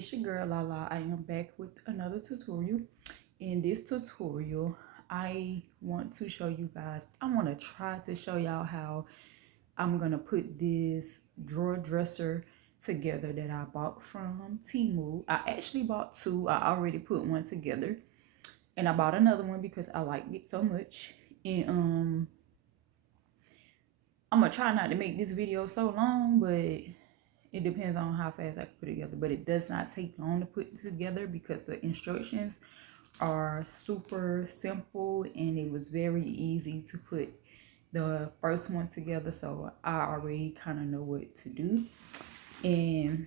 it's your girl Lala. I am back with another tutorial. In this tutorial, I want to show you guys, I want to try to show y'all how I'm going to put this drawer dresser together that I bought from Temu. I actually bought two. I already put one together. And I bought another one because I liked it so much. And I'm going to try not to make this video so long, but it depends on how fast I can put it together, but it does not take long to put it together because the instructions are super simple and it was very easy to put the first one together. So I already kind of know what to do. And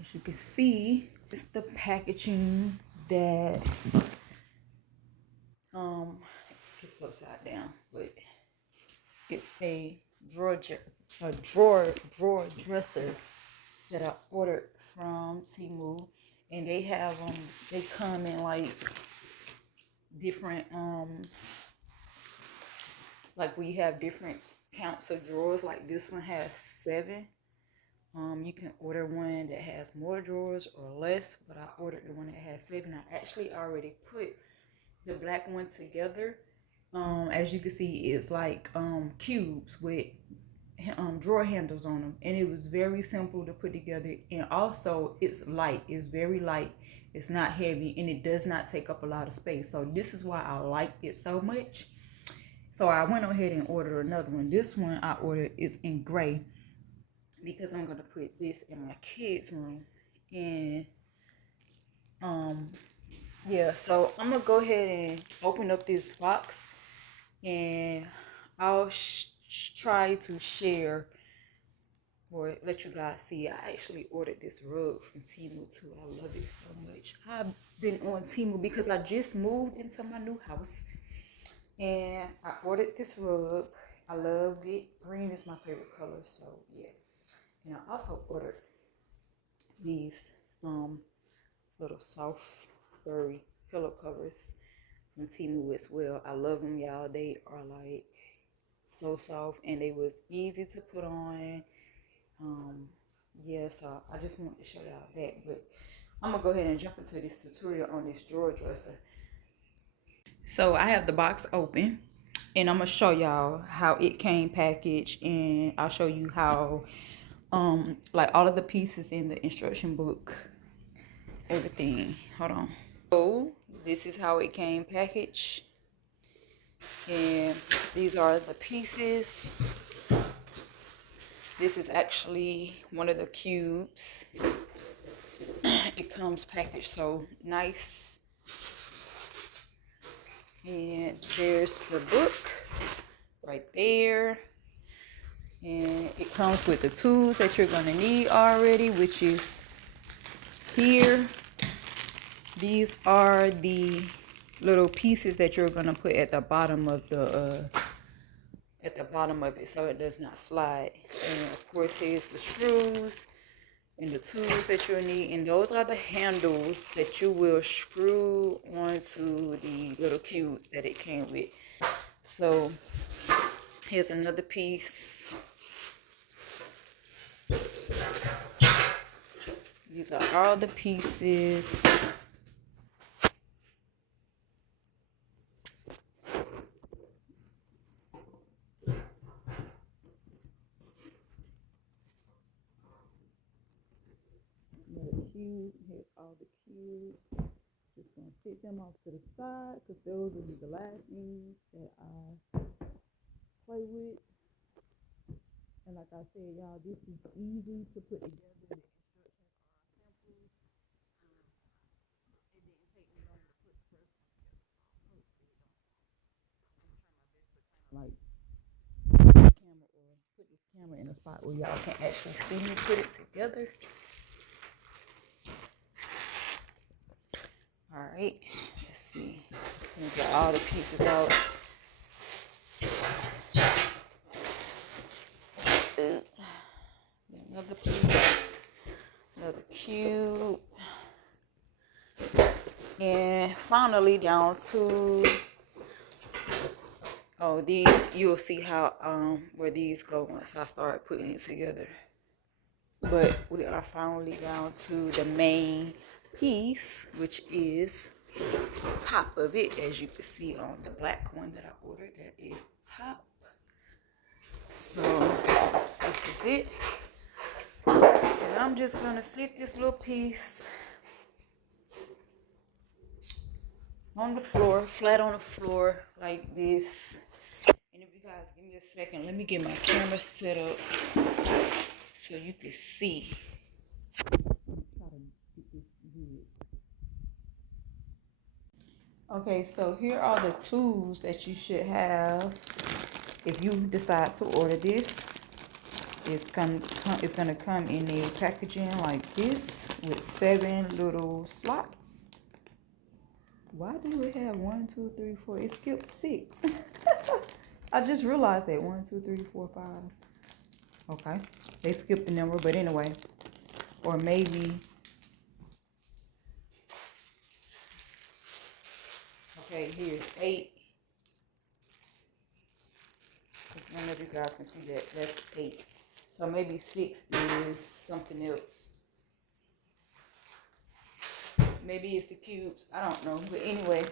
as you can see, it's the packaging that it's upside down, but it's a drawer dresser that I ordered from Temu, and they have they come in like different like we have different counts of drawers. Like this one has 7. You can order one that has more drawers or less, but I ordered the one that has 7. I actually already put the black one together. As you can see, it's like cubes with drawer handles on them, and it was very simple to put together. And also it's light, it's very light, it's not heavy, and it does not take up a lot of space. So this is why I like it so much. So I went ahead and ordered another one. This one I ordered is in gray because I'm gonna put this in my kids room. And yeah, so I'm gonna go ahead and open up this box, and I'll try to share or let you guys see. I actually ordered this rug from Temu too. I love it so much. I've been on Temu because I just moved into my new house, and I ordered this rug. I love it. Green is my favorite color, so yeah. And I also ordered these little soft furry pillow covers from Temu as well. I love them, y'all. They are like so soft, and they was easy to put on. Yeah, so I just wanted to show y'all that, but I'm gonna go ahead and jump into this tutorial on this drawer dresser. So I have the box open, and I'm gonna show y'all how it came packaged, and I'll show you how like all of the pieces in the instruction book, everything. Hold on. So this is how it came packaged, and these are the pieces. This is actually one of the cubes. It comes packaged so nice. And there's the book right there. And it comes with the tools that you're going to need already, which is here. These are the little pieces that you're going to put at the bottom of the so it does not slide. And of course, here's the screws and the tools that you'll need, and those are the handles that you will screw onto the little cubes that it came with. So here's another piece. These are all the pieces. Here's all the cubes. Just gonna take them off to the side because those will be the last things that I play with. And like I said, y'all, this is easy to put together. The instructions are simple. It didn't take me long to put the first one together. So I'm trying my best to kind of like put this camera in a spot where y'all can actually see me put it together. All right, let's see. Let me get all the pieces out. Another piece, another cube, and finally down to these. You'll see how where these go once I start putting it together. But we are finally down to the main piece, which is the top of it. As you can see on the black one that I ordered, that is the top. So this is it. And I'm just gonna sit this little piece on the floor, flat on the floor like this. And if you guys give me a second, let me get my camera set up so you can see. Okay, so here are the tools that you should have if you decide to order this. It's gonna come in a packaging like this with 7 little slots. Why do it have 1, 2, 3, 4? It skipped 6. I just realized that 1, 2, 3, 4, 5. Okay, they skipped the number, but anyway, or maybe. Okay, here's 8. I don't know if you guys can see that. That's 8. So maybe 6 is something else. Maybe it's the cubes. I don't know. But anyway,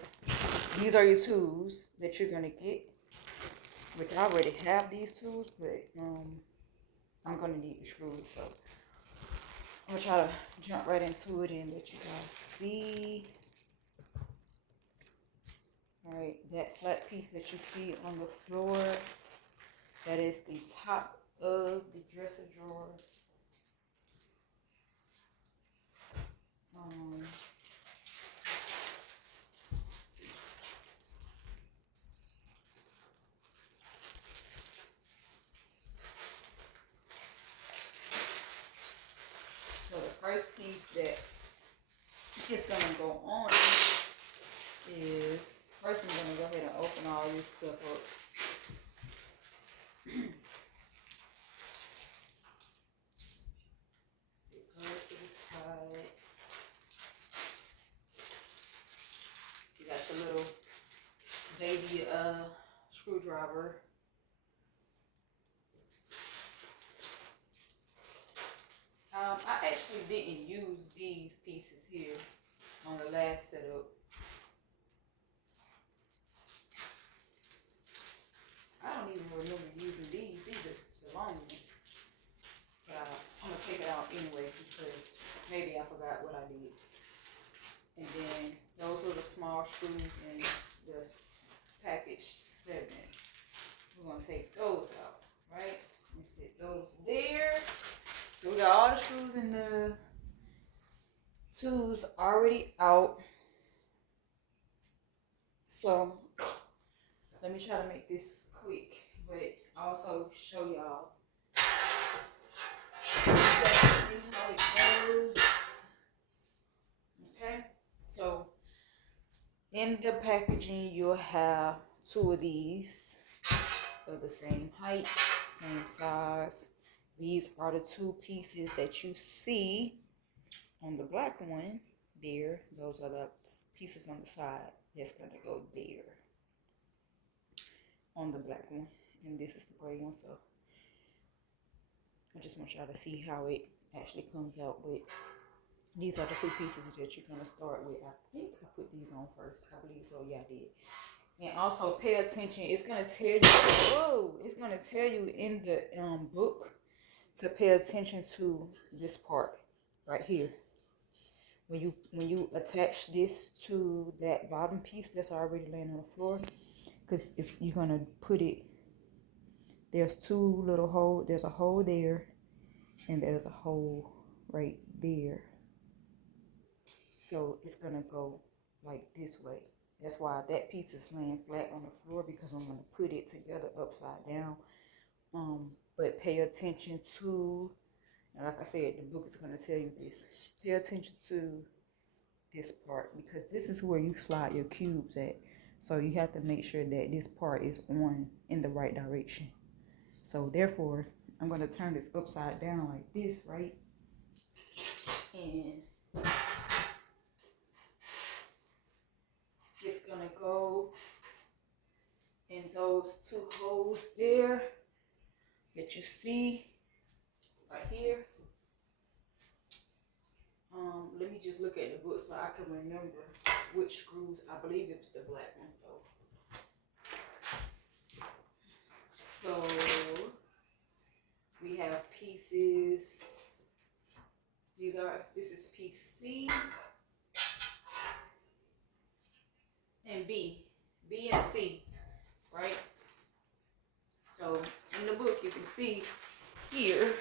these are your tools that you're going to get. Which I already have these tools, but I'm going to need the screws. So I'm going to try to jump right into it and let you guys see. Alright, that flat piece that you see on the floor, that is the top of the dresser drawer. So the first piece that is going to go on is, first I'm going to go ahead and open all this stuff up. You got the little baby screwdriver. I actually didn't use these pieces here on the last setup. I don't even remember using these either, the long ones. But I'm going to take it out anyway because maybe I forgot what I did. And then those are the small screws in the package 7. We're going to take those out, right? Let me set those there. So we got all the screws in the tools already out. So let me try to make this quick, but also show y'all exactly how it goes. Okay, so in the packaging you'll have 2 of these of the same height, same size. These are the 2 pieces that you see on the black one there. Those are the pieces on the side that's going to go there on the black one, and this is the gray one. So I just want y'all to see how it actually comes out. But these are the 2 pieces that you're going to start with. I think I put these on first. I believe so. Yeah, I did. And also pay attention. It's going to tell you, it's going to tell you in the book to pay attention to this part right here. When you attach this to that bottom piece that's already laying on the floor, because you're going to put it, there's 2 little holes. There's a hole there and there's a hole right there. So it's going to go like this way. That's why that piece is laying flat on the floor, because I'm going to put it together upside down. But pay attention to, and like I said, the book is going to tell you this. Pay attention to this part, because this is where you slide your cubes at. So you have to make sure that this part is on in the right direction. So therefore, I'm going to turn this upside down like this, right? And it's going to go in those 2 holes there that you see right here. Let me just look at the book so I can remember which screws. I believe it was the black ones though. So we have pieces. This is piece C and B and C, right? So in the book you can see here,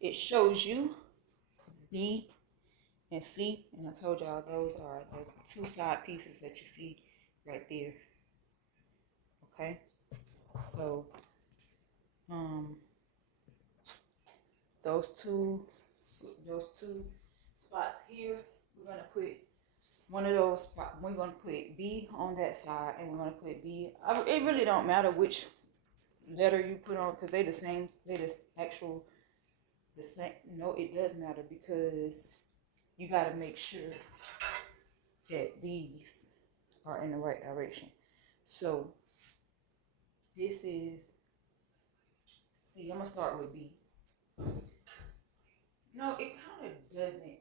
it shows you B and C, and I told y'all those are those two side pieces that you see right there. Okay, so those two spots here, we're gonna put one of those spots. We're gonna put B on that side, and we're gonna put B. It really don't matter which letter you put on because they the same. They the same. No, it does matter because you got to make sure that these are in the right direction. So this is C. I'm gonna start with B. No, it kind of doesn't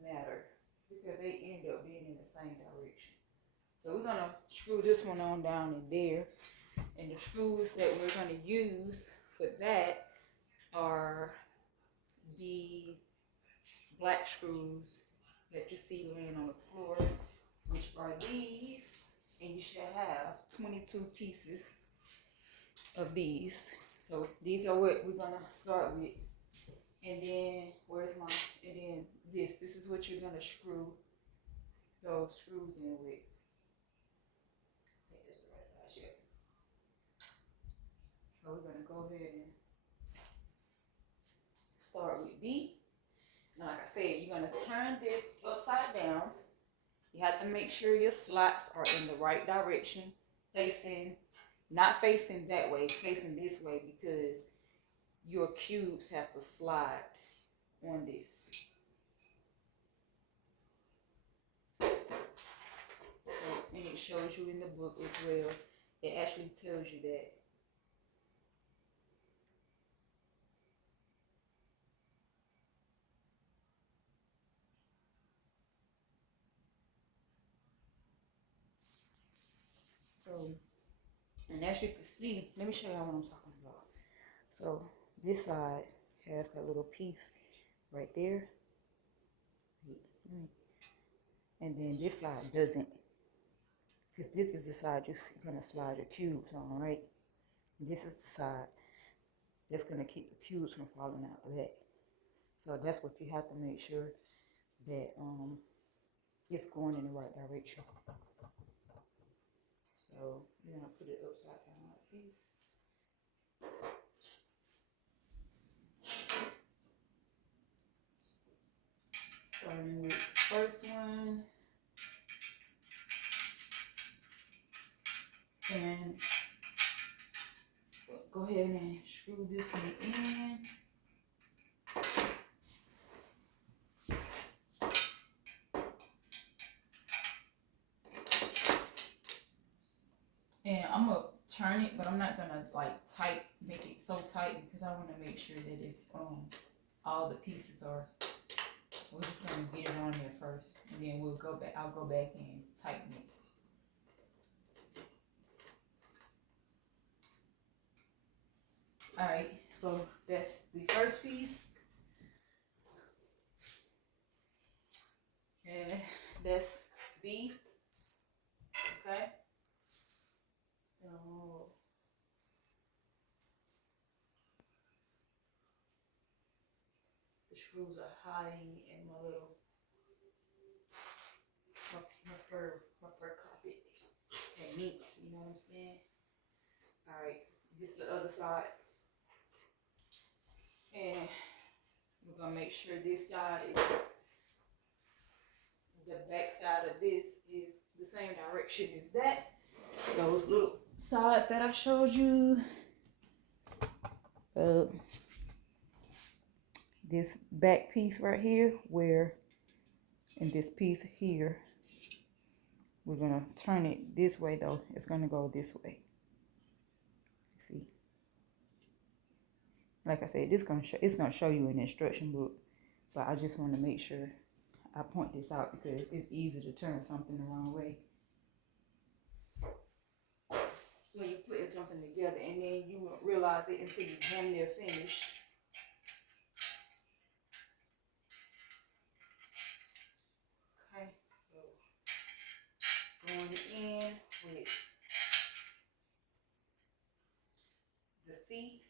matter because they end up being in the same direction. So we're gonna screw this one on down in there, and the screws that we're gonna use for that are the black screws that you see laying on the floor, which are these, and you should have 22 pieces of these. So these are what we're gonna start with, and then this is what you're gonna screw those screws in with. I think that's the right size yet. So we're gonna go ahead and start with B. Now, like I said, you're gonna turn this upside down. You have to make sure your slots are in the right direction, not facing that way, facing this way, because your cubes has to slide on this. So, and it shows you in the book as well. It actually tells you that. So, and as you can see, let me show y'all what I'm talking about. So this side has that little piece right there. And then this side doesn't. Because this is the side you're going to slide your cubes on, right? This is the side that's going to keep the cubes from falling out of that. So that's what you have to make sure that it's going in the right direction. So you're going to put it upside down like this. Starting with the first one. And go ahead and screw this one in. And I'm gonna turn it, but I'm not gonna like make it so tight because I want to make sure that it's all the pieces are. We're just gonna get it on there first, and then we'll go back. I'll go back and tighten it. All right, so that's the first piece, and that's B. Okay. So the screws are hiding in my little my fur carpet technique. You know what I'm saying? All right, this is the other side, and we're gonna make sure this side is the back side of this is the same direction as that. Those little sides that I showed you. This back piece right here, and this piece here, we're gonna turn it this way though. It's gonna go this way. See, like I said, it's gonna show you an instruction book but I just want to make sure I point this out because it's easy to turn something the wrong way when you're putting something together, and then you won't realize it until you're damn near finished. Okay, so going in with the C.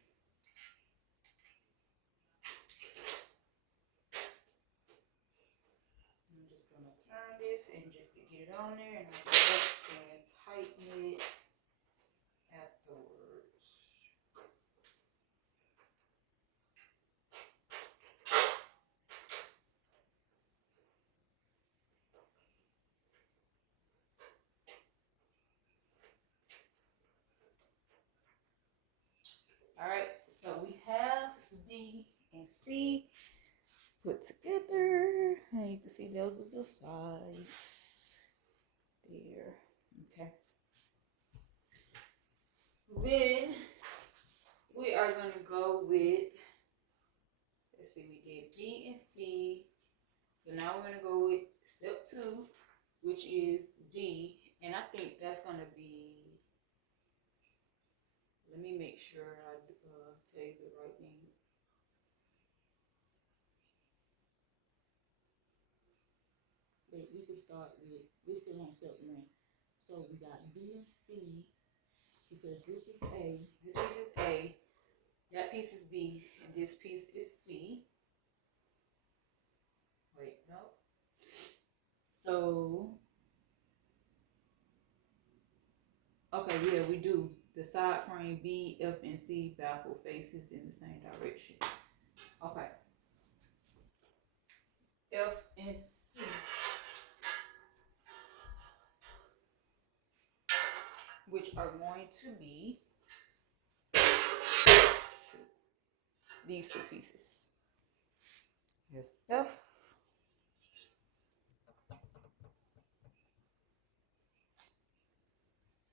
I'm just gonna turn this and just to get it on there, and I'll go back and tighten it afterwards. All right, so we have B and C put together, and you can see those are the sides there. Okay. Then we are gonna go with, let's see, we did B and C. So now we're gonna go with step 2, which is D, and I think that's gonna be, let me make sure I tell you the right thing. Wait, we can start with, we're still on step 1. So we got B and C, because this is A, this piece is A, that piece is B, and this piece is C. Wait, no. So, okay, yeah, we do. The side frame B, F, and C baffle faces in the same direction. Okay. F and C. Which are going to be these 2 pieces. Here's F.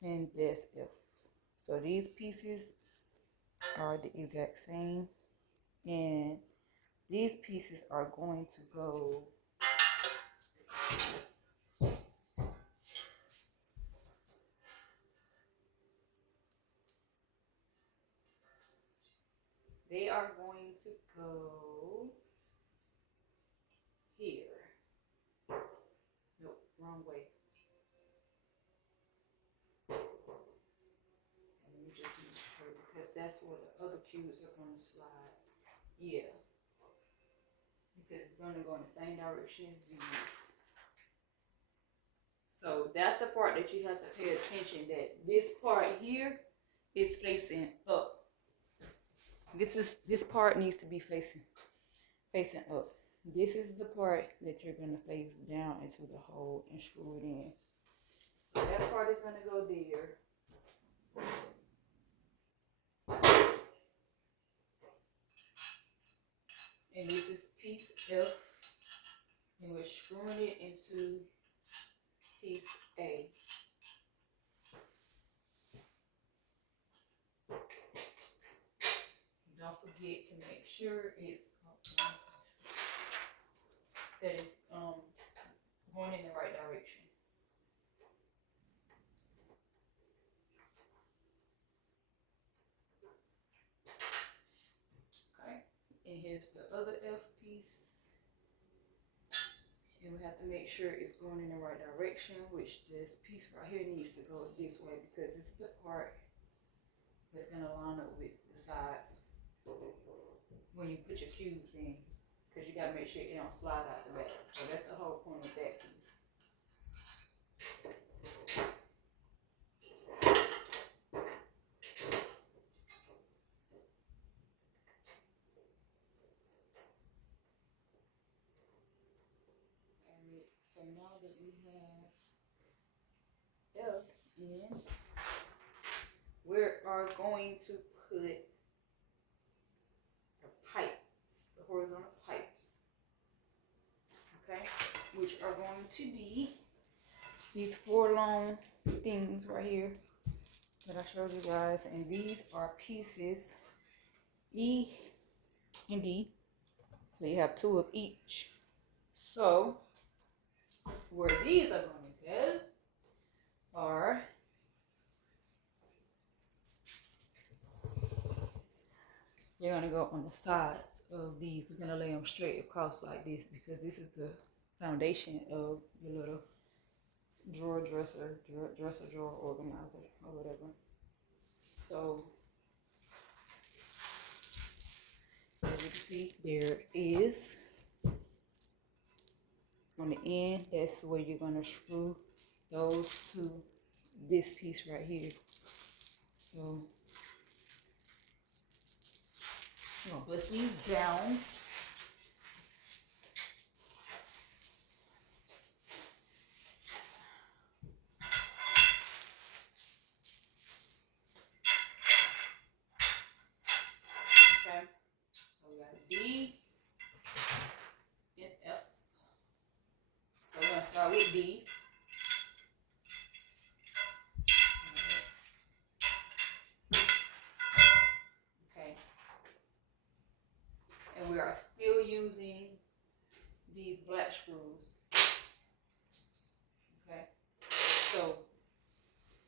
And there's F. So these pieces are the exact same. And these pieces are going to go they are going to go here. Nope, wrong way. And let me just make sure, because that's where the other cubes are going to slide. Yeah. Because it's going to go in the same direction as these. So that's the part that you have to pay attention, that this part here is facing up. This part needs to be facing up. This is the part that you're gonna face down into the hole and screw it in. So that part is gonna go there. And this is piece F, and we're screwing it into piece A. Don't forget to make sure it's going in the right direction. Okay, and here's the other F piece. And we have to make sure it's going in the right direction, which this piece right here needs to go this way because it's the part that's gonna line up with the sides when you put your cubes in, because you gotta make sure it don't slide out the back. So that's the whole point of that piece. Alright, so now that we have F in, we are going to put the pipes, the horizontal pipes, okay, which are going to be these 4 long things right here that I showed you guys, and these are pieces E and D. So you have two of each. So where these are going to go are you're going to go on the sides of these. We're going to lay them straight across like this because this is the foundation of your little dresser drawer organizer or whatever. So as you can see, there is on the end, that's where you're going to screw those to this piece right here. So I'm going to bust these down. Okay, so we got D and F. So we're going to start with D. Okay, and we are still using these black screws. Okay, so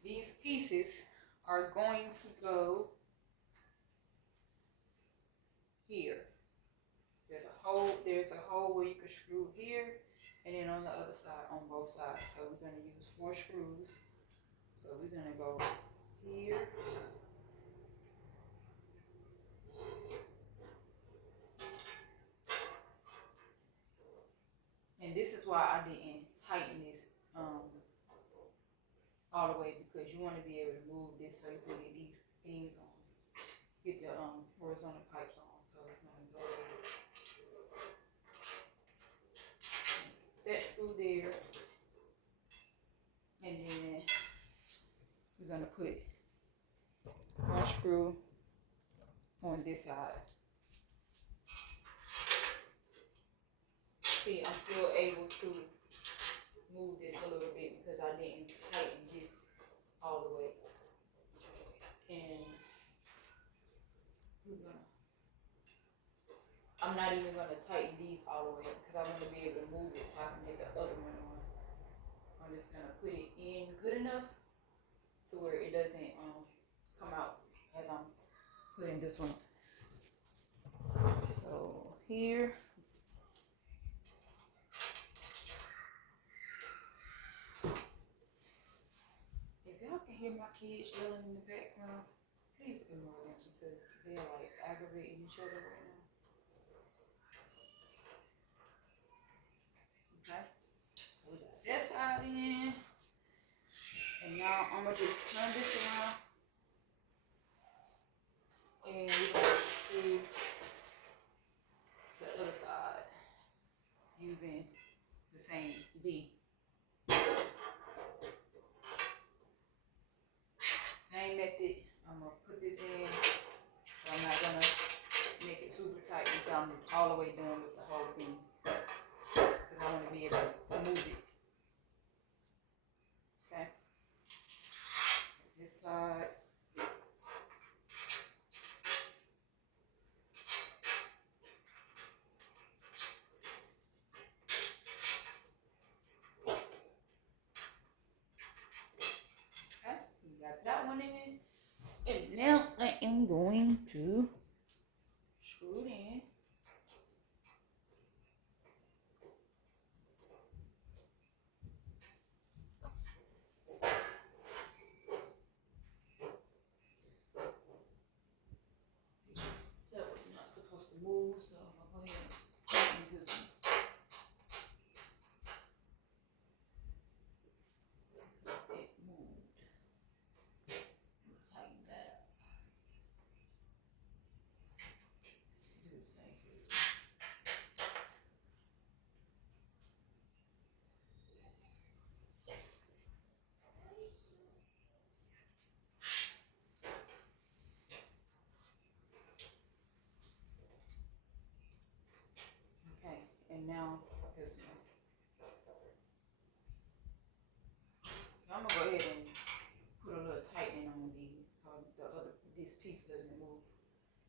these pieces are going to go here. There's a hole where you can screw here, and then on the other side, on both sides. So we're going to use 4 screws. So we're going to go here. And this is why I didn't tighten this all the way, because you want to be able to move this so you can get these things on. Get the horizontal pipes on. So it's going to go that screw there. And then we're going to put 1 screw on this side. See, I'm still able to move this a little bit because I didn't tighten this all the way. And I'm not even going to tighten these all the way because I want to be able to move it so I can get the other one on. I'm just going to put it in good enough to where it doesn't come out as I'm putting this one. So here. If y'all can hear my kids yelling in the background, please ignore them because they're like aggravating each other right now. Okay, so we got that side in, and now I'm gonna just turn this around, and we're gonna screw the other side using the same D. Same method. I'm gonna put this in, so I'm not gonna make it super tight until I'm all the way done with the whole thing, because I want to be able to move it. Okay. This side. Okay, we got that one in. And now I am going to screw it in. That was not supposed to move, so I'm gonna go ahead and tighten this one. It moved. Tighten that up. Do the same for this one. Okay, and now this one. So I'm gonna go ahead and put a little tightening on these so this piece doesn't move,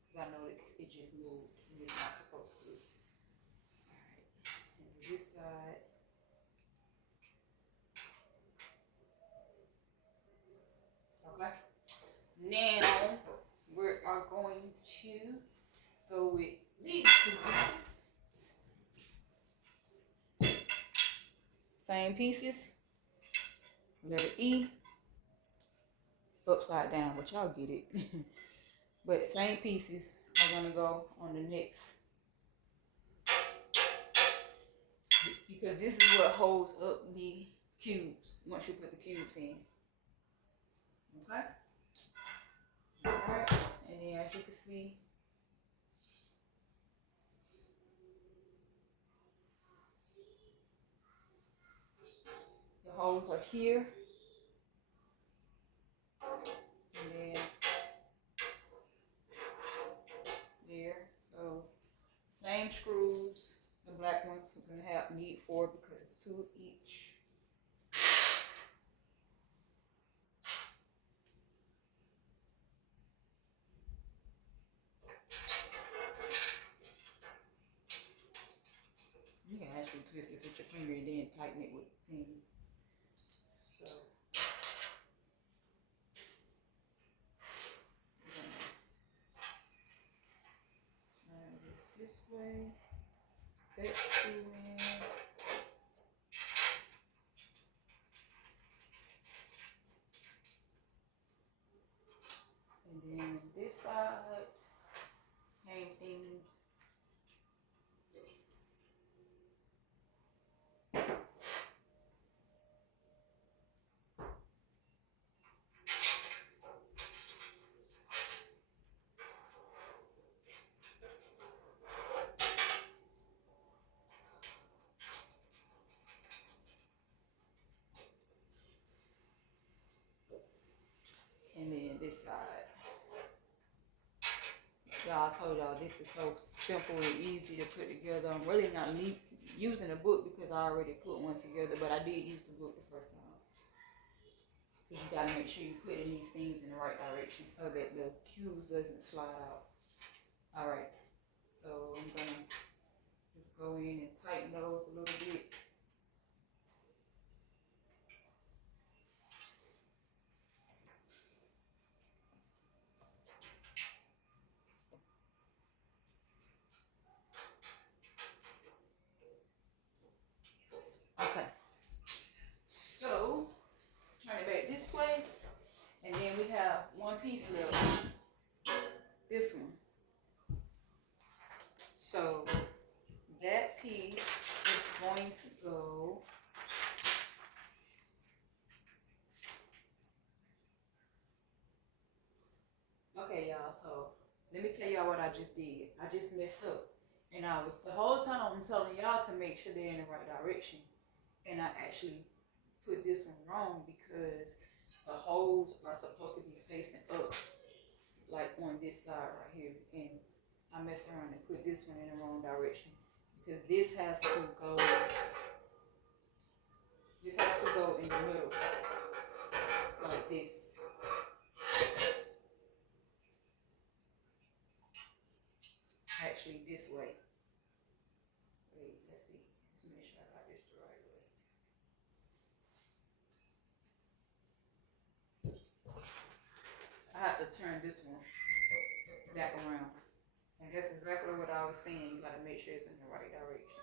because I know it just moved and it's not supposed to. side. Okay. Now we are going to go with these two pieces. Same pieces. Letter E. Upside down, but y'all get it. But same pieces are gonna go on the next, because this is what holds up the cubes once you put the cubes in. Okay? Alright, and then as you can see, the holes are here. And then there. So same screws. The black ones we're gonna need 4 because it's 2 each. You can actually twist this with your finger and then tighten it with the thing. So we're gonna turn this way. That screw in. And then this side, same thing. And then this side. Y'all, I told y'all this is so simple and easy to put together. I'm really not using a book because I already put one together, but I did use the book the first time. Because you gotta make sure you're putting these things in the right direction so that the cubes doesn't slide out. Alright, so I'm gonna just go in and tighten those a little bit. Okay, so turn it back this way, and then we have one piece left. This one. So that piece is going to go okay, y'all, so let me tell y'all what I just did. I just messed up. And I was, the whole time I'm telling y'all to make sure they're in the right direction. And I actually put this one wrong because the holes are supposed to be facing up, like on this side right here. And I messed around and put this one in the wrong direction. Because this has to go in the middle, like this. Actually, this way. Wait, let's see. Let's make sure I got this the right way. I have to turn this one back around. And that's exactly what I was saying. You gotta make sure it's in the right direction.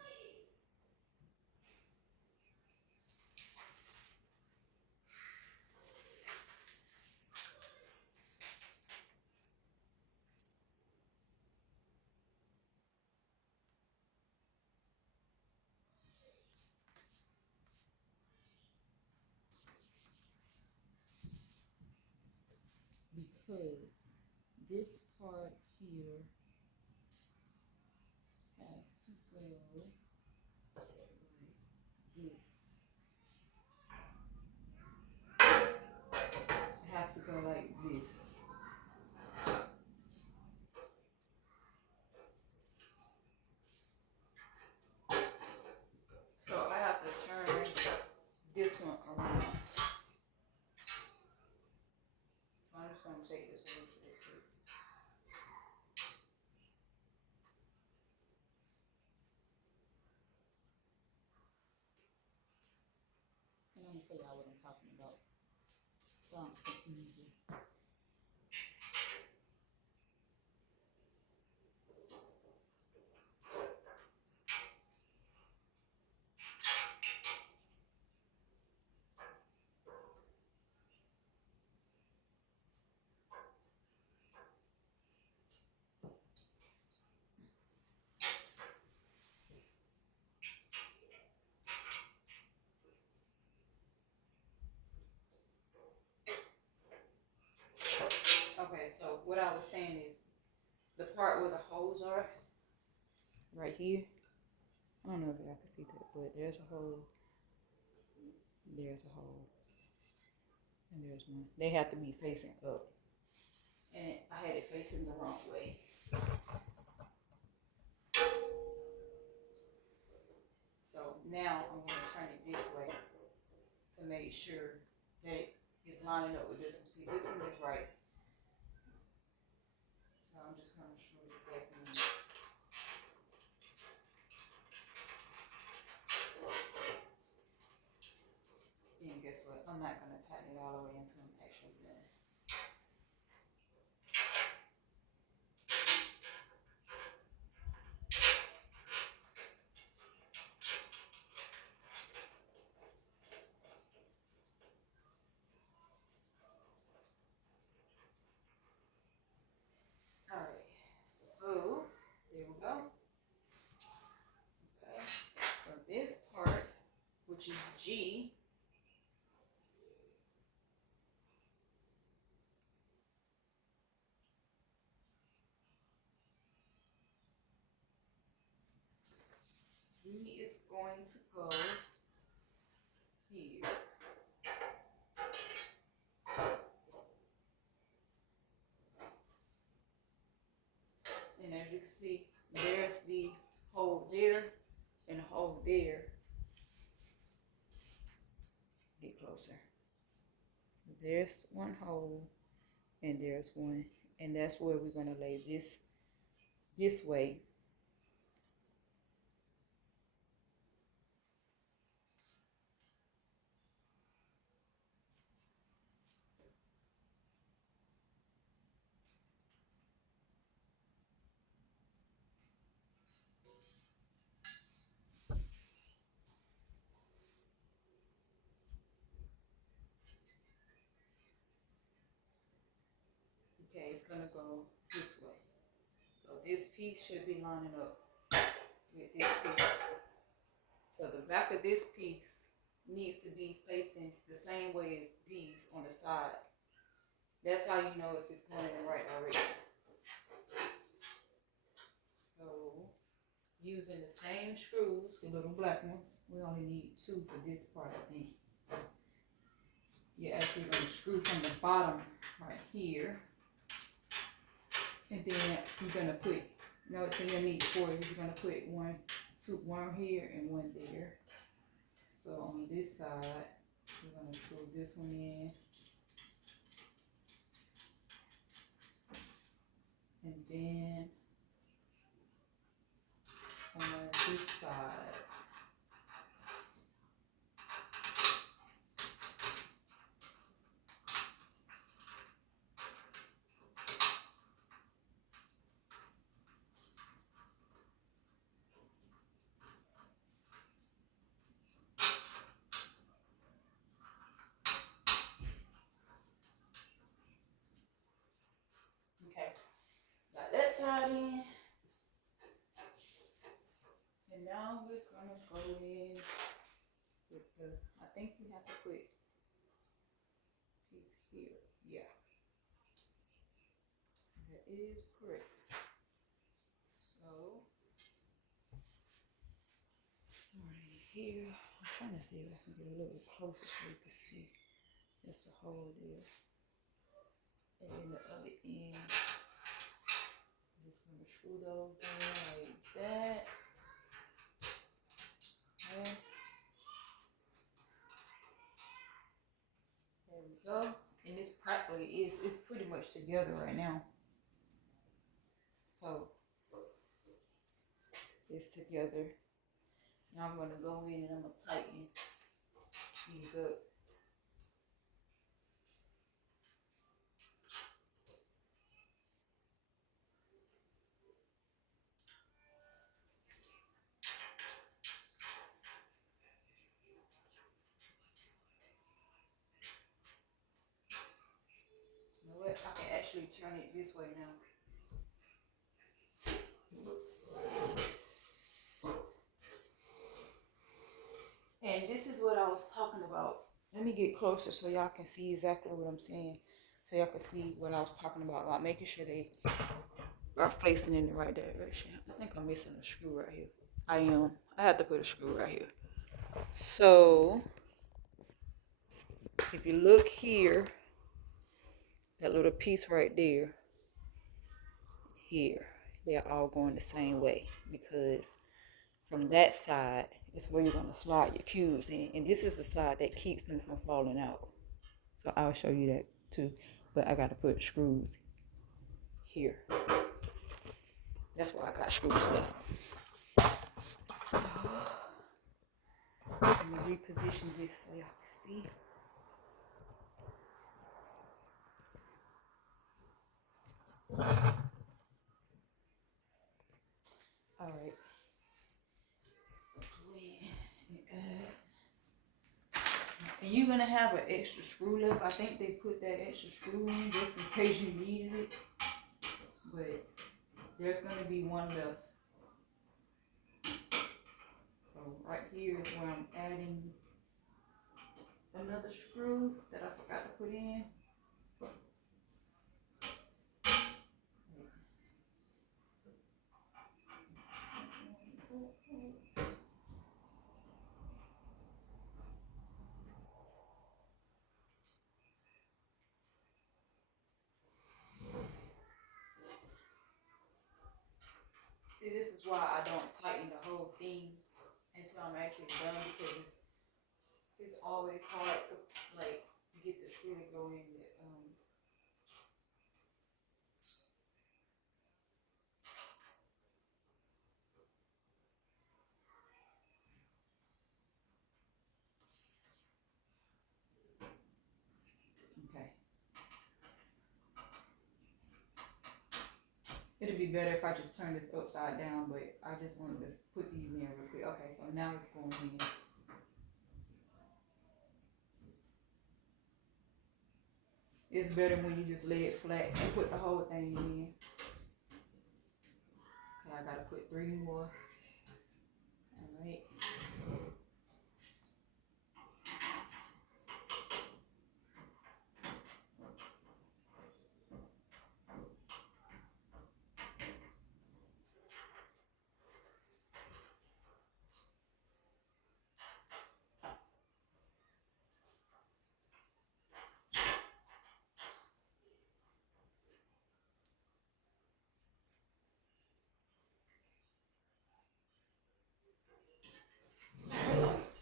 Because this part here has to go like this. It has to go like this. So I have to turn this one around. So I'm just gonna take this a little bit. show y'all what I'm talking about. Something easy. Okay, so what I was saying is the part where the holes are, right here. I don't know if y'all can see that, but there's a hole, there's a hole, and there's one. They have to be facing up. And I had it facing the wrong way. So now I'm going to turn it this way to make sure that it's lining up with this one. See, this one is right. So I'm just going to show this back in. And guess what? I'm not going to tighten it all the way until I'm actually done. Alright, so there we go. Okay, so this part, which is G, G is going to go here. And as you can see, there's the hole there and a hole there. Get closer. So there's one hole and there's one, and that's where we're gonna lay this way. Okay, it's gonna go this way. So this piece should be lining up with this piece. So the back of this piece needs to be facing the same way as these on the side. That's how you know if it's going in the right direction. So using the same screws, the little black ones, we only need 2 for this part, I think. You're actually going to screw from the bottom right here. And then you're going to put, notice in your neat 4, you're going to put one here and one there. So on this side, we're going to screw this one in. And then on this side, okay, got that side in. And now we're gonna go in with the, I think we have to put piece here. Yeah, that is correct. So, right here, I'm trying to see if I can get a little bit closer so you can see. That's the hole there. And then the other end, I'm just gonna screw those in like that. Okay. There we go. And this practically it's pretty much together right now. So it's together. Now I'm gonna go in and I'm gonna tighten these up. I can actually turn it this way now. And this is what I was talking about. Let me get closer so y'all can see exactly what I'm saying. So y'all can see what I was talking about making sure they are facing in the right direction. I think I'm missing a screw right here. I am. I had to put a screw right here. So if you look here, that little piece right there, here, they're all going the same way, because from that side is where you're going to slide your cubes in, and this is the side that keeps them from falling out. So I'll show you that too, but I got to put screws here. That's why I got screws now. So let me reposition this so y'all can see. All right. And you're gonna have an extra screw left. I think they put that extra screw in just in case you needed it. But there's gonna be one left. So right here is where I'm adding another screw that I forgot to put in. See, this is why I don't tighten the whole thing until I'm actually done, because it's always hard to like get the screw to go in. Okay. It'd be better if I just turn this upside down, but I just wanted to put these in real quick. Okay, so now it's going in. It's better when you just lay it flat and put the whole thing in. Okay, I gotta put 3 more. Alright.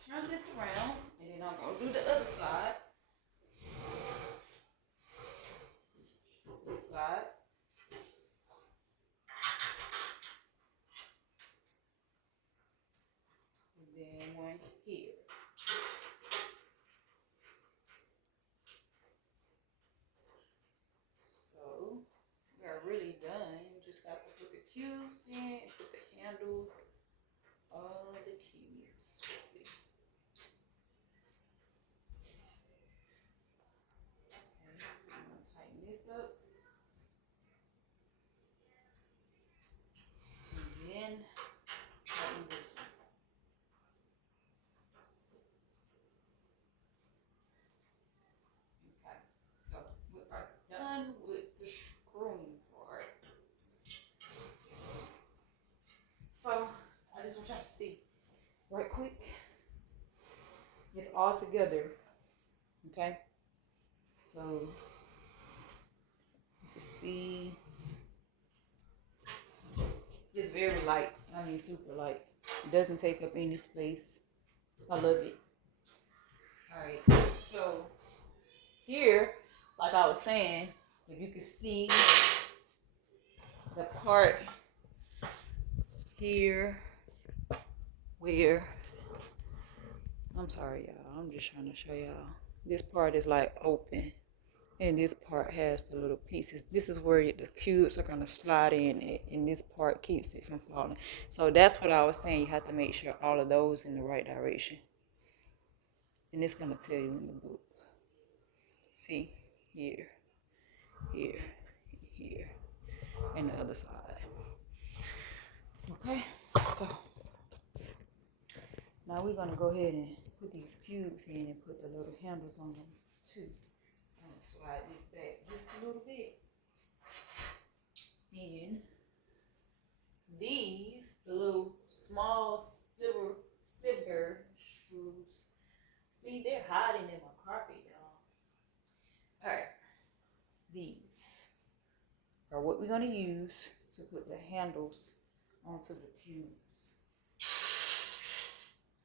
Turn this around, and then I'm gonna do the other side. This side. And then one here. So we are really done. You just got to put the cubes in, put the handles on the cubes. Let's see. Okay, I'm gonna tighten this up. And then tighten this one. Okay, so we are done with the screwing part. So I just want y'all to see right quick. It's all together. Okay. So you can see it's very light. I mean super light. It doesn't take up any space. I love it. Alright, so here, like I was saying, if you can see the part here where, I'm sorry y'all, I'm just trying to show y'all. This part is like open, and this part has the little pieces. This is where the cubes are gonna slide in, and this part keeps it from falling. So that's what I was saying. You have to make sure all of those in the right direction, and it's gonna tell you in the book. See here, here, here, and the other side. Okay, so now we're gonna go ahead and put these cubes in and put the little handles on them too. I'm gonna slide this back just a little bit. And these, the little small silver screws, see, they're hiding in my carpet, y'all. All right, these are what we're gonna use to put the handles onto the cubes.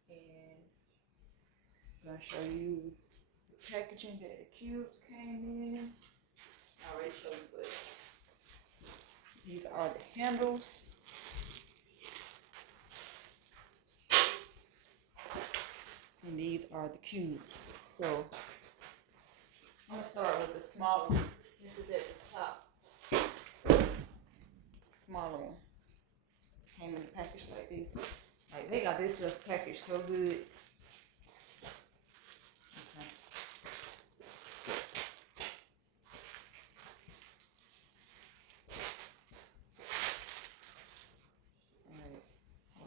And I'm gonna show you the packaging that the cubes came in. I already showed you, but these are the handles. And these are the cubes. So I'm gonna start with the smaller one. This is at the top. Smaller one. Came in the package like this. Like, they got this stuff packaged so good. Okay. Alright, so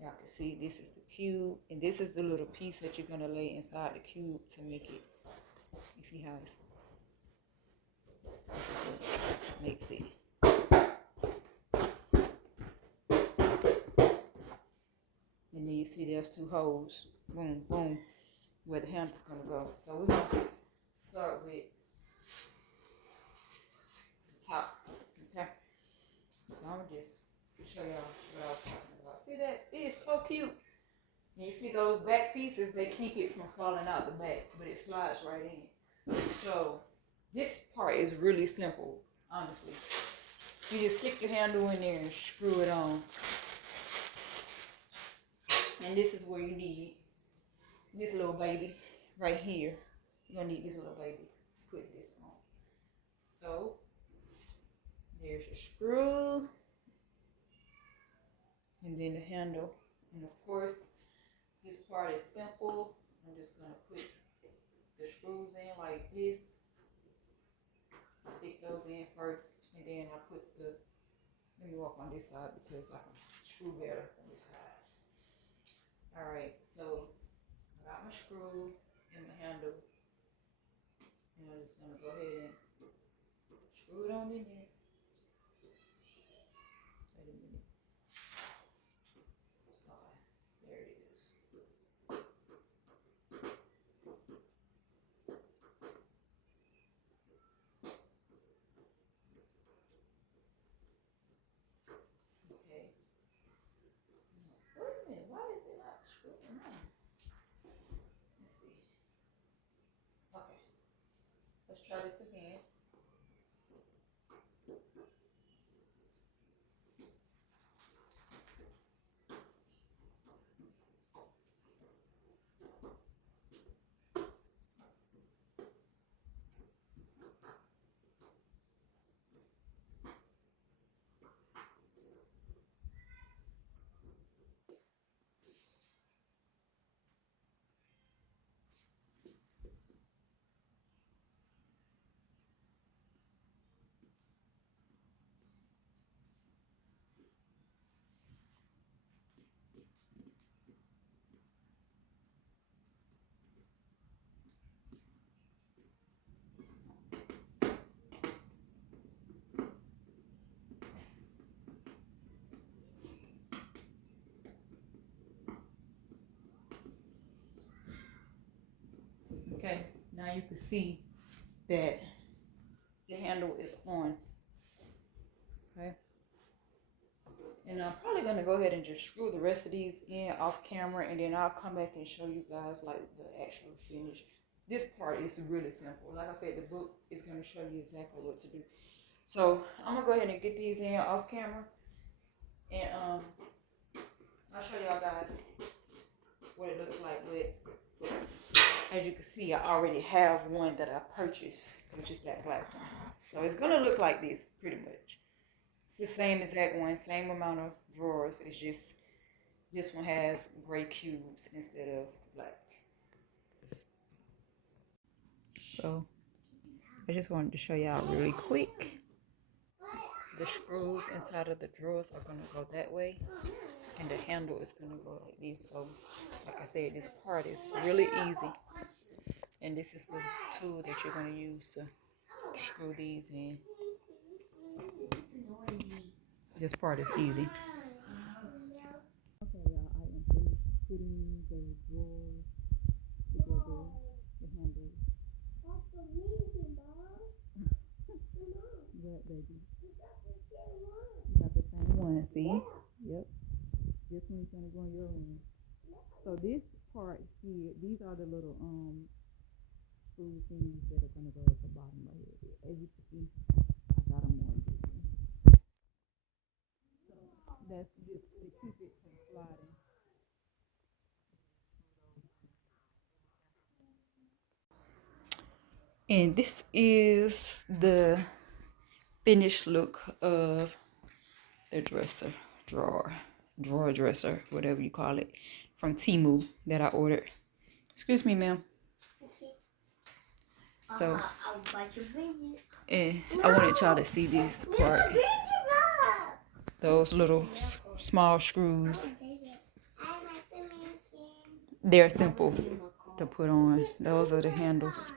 y'all can see this is the cube, and this is the little piece that you're gonna lay inside the cube to make it. You see how it's makes it. And then you see there's two holes, boom, boom, where the handle's gonna go. So we're gonna start with the top, okay? So I'm gonna just show y'all what I was talking about. See that? It's so cute. And you see those back pieces, they keep it from falling out the back, but it slides right in. So this part is really simple, honestly. You just stick your handle in there and screw it on. And this is where you need this little baby right here. You're gonna need this little baby to put this on. So there's your screw, and then the handle. And of course, this part is simple. I'm just gonna put the screws in like this. I stick those in first, and then I put the, let me walk on this side because I can screw better on this side. All right, so I got my screw and my handle, and I'm just gonna go ahead and screw it on in there. Wait a minute. Okay, there it is. Okay. Wait a minute, why is it not screwing on? Let's see. Okay, let's try this again. Okay, now you can see that the handle is on. Okay, and I'm probably gonna go ahead and just screw the rest of these in off camera, and then I'll come back and show you guys like the actual finish. This part is really simple. Like I said, the book is gonna show you exactly what to do. So I'm gonna go ahead and get these in off camera, and I'll show y'all guys what it looks like with. As you can see, I already have one that I purchased, which is that black one. So it's gonna look like this pretty much. It's the same exact one, same amount of drawers. It's just this one has gray cubes instead of black. So I just wanted to show y'all really quick. The screws inside of the drawers are gonna go that way, and the handle is gonna go like this. So, like I said, this part is really easy, and this is the tool that you're gonna use to screw these in. This part is easy. Okay, y'all, I am finished putting the drawers together, the handles. What, baby? You got the same one, see? Yep. This one's gonna go in your room. So this part here, these are the little screw things that are gonna go at the bottom right here. As you can see, I got them on this one. So that's just to keep it from sliding. And this is the finished look of the dresser, whatever you call it, from Temu that I ordered. Excuse me, ma'am. So, and I wanted y'all to see this part. Those little small screws. They're simple to put on. Those are the handles.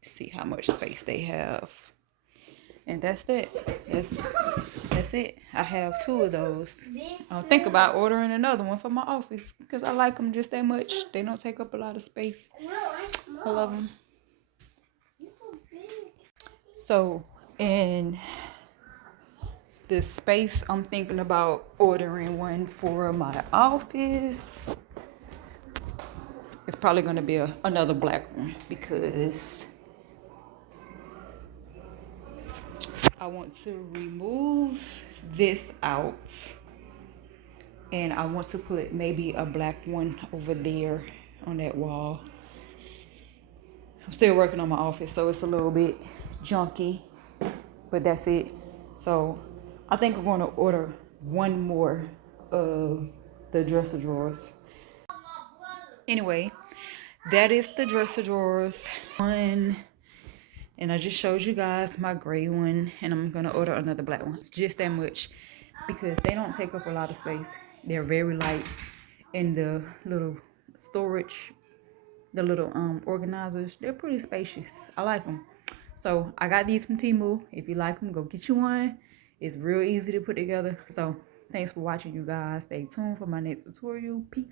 See how much space they have. And that's it. That's it. I have 2 of those. I'll think about ordering another one for my office because I like them just that much. They don't take up a lot of space. I love them. So, in the space, I'm thinking about ordering one for my office. It's probably going to be another black one because I want to remove this out. And I want to put maybe a black one over there on that wall. I'm still working on my office, so it's a little bit junky, but that's it. So I think I'm going to order one more of the dresser drawers. Anyway, that is the dresser drawers. One, and I just showed you guys my gray one, and I'm going to order another black one. It's just that much because they don't take up a lot of space. They're very light, and the little storage, the little organizers, they're pretty spacious. I like them. So I got these from Temu. If you like them, go get you one. It's real easy to put together. So thanks for watching, you guys. Stay tuned for my next tutorial. Peace.